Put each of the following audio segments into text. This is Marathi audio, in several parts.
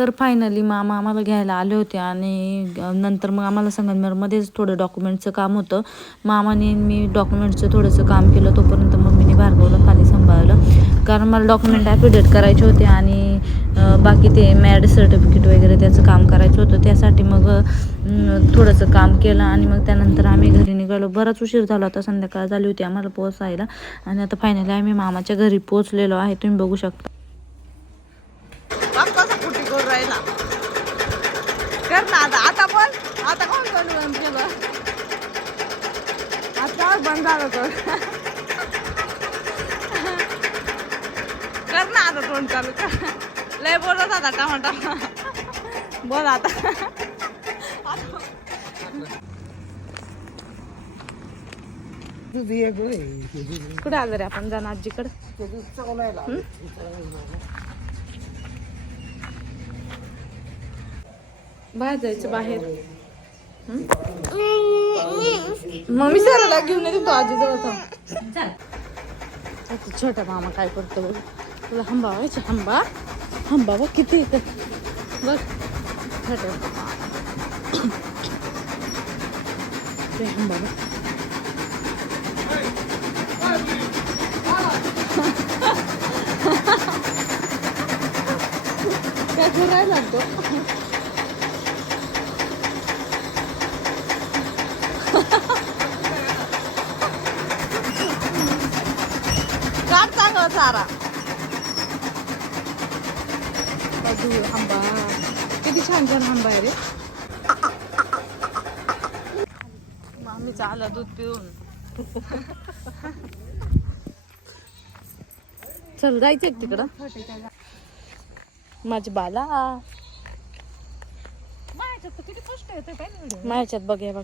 तर फायनली मामा आम्हाला घ्यायला आले होते आणि नंतर मग आम्हाला संगमनेरमध्येच थोडं डॉक्युमेंटचं काम होतं. मामाने मी डॉक्युमेंटचं थोडंसं काम केलं. तोपर्यंत मम्मीने भार्गवला खाली सांभाळलं. कारण मला डॉक्युमेंट ॲफिडेट करायचे होते आणि बाकी ते मॅड सर्टिफिकेट वगैरे त्याचं काम करायचं होतं. त्यासाठी मग थोडंसं काम केलं आणि मग त्यानंतर आम्ही घरी निघालो. बराच उशीर झाला होता. संध्याकाळ झाली होती आम्हाला पोहोचायला. आणि आता फायनली आम्ही मामाच्या घरी पोहोचलेलो आहे. तुम्ही बघू शकता. कर ना आता आता पण आता कोण कोण बंद केलं आता बंद झालं तर कर ना आता तोंड चालू कर. लय बोलत आता टमाटा. बोल आता. कुठे आलं रे आपण? जाणार आजीकडे. बाहेर. जायचं बाहेर मम्मी सराला घेऊन येते तो आजी जवळ छोटा मामा काय करतो बघ. तुला हंबा व्हायचा हंबा. हंबा बघ किती येतं. बघ. छोटा ते हंबा बघ. काय फिरायला लागतो चारा बाजू आंबा किती छान छान आंबा आहे रे मामीचं आलं दूध पिऊन चल जायचंय का तिकडं. माझी बाला. माझ्याच्यात बघ बघ.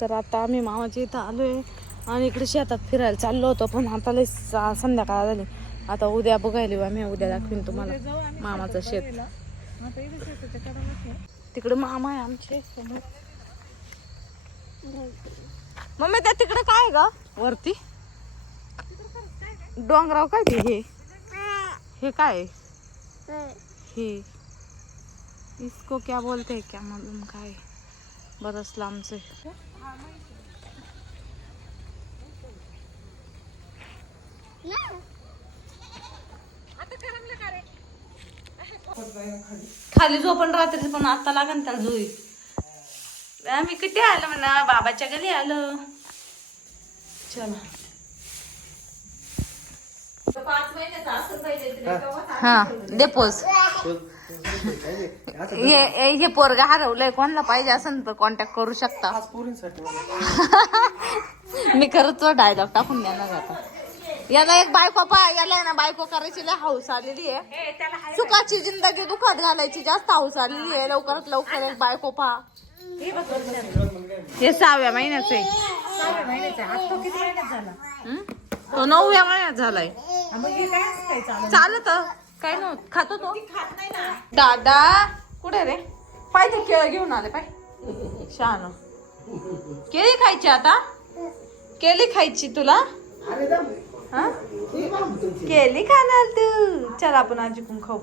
तर आता आम्ही मामाच्या इथं आलोय. आणि इकडे शेतात फिरायला चाललो होतो पण आता लय संध्याकाळ झाली. आता उद्या बघायला येऊ आम्ही उद्या दाखवीन तुम्हाला. मामाचं शेत. तिकडे मामा आहे आमचे. मम्मी त्या तिकडे काय आहे ग? वरती? डोंगराव काय ते हे? हे काय हे. इसको क्या बोलते क्या मालूम काय बरंच लांबचं आहे. खाली. झोपण रात्री पण आता लागन त्याला झोई. आम्ही किती आलो म्हणा? बाबाच्या घरी आलो. चला. हा. डेपोज हे हे पोरगा हरवलंय. कोणाला पाहिजे असेल तर कॉन्टॅक्ट करू शकता. मी खरंच तो डायलॉग टाकून देणार आता. याला एक बायको पा याला आहे ना बायको करायची लय हाऊस आलेली आहे. सुखाची जिंदगी दुखात घालायची जास्त हाऊस आलेली आहे. लवकरात लवकर एक बायको पा. हे सहाव्या महिन्याचं आहे. हं? तो नवव्या महिन्यात झालाय. चालत काय नव्हत. खातो तो. दादा कुठे रे? पाहिजे केळ घेऊन आले पाय. छान केळी खायची आता? केळी खायची तुला? हा? केळी खाणार तू? चल आपण आजी कोण खाऊ.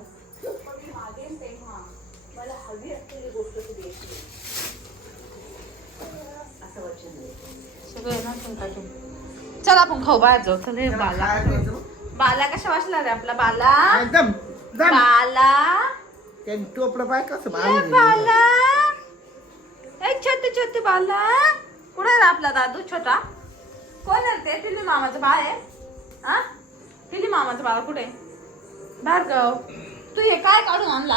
सगळं ना पण टाकून. चल आपण खाऊ बाहेर जाऊ. चल हे बाला. बाला कशा वाचला रे आपला बाला? एकदम दम बाला. त्यांनी टोपलं पाय कसं. बाला. ए छोटे छोटे बाला. कुठे रे आपला दादू? छोटा. कोण आहे ते? पिली मामाचं बाळ आहे. आ पिली मामाचं बाळ कुठे? भार्गव तू हे काय काढून आणला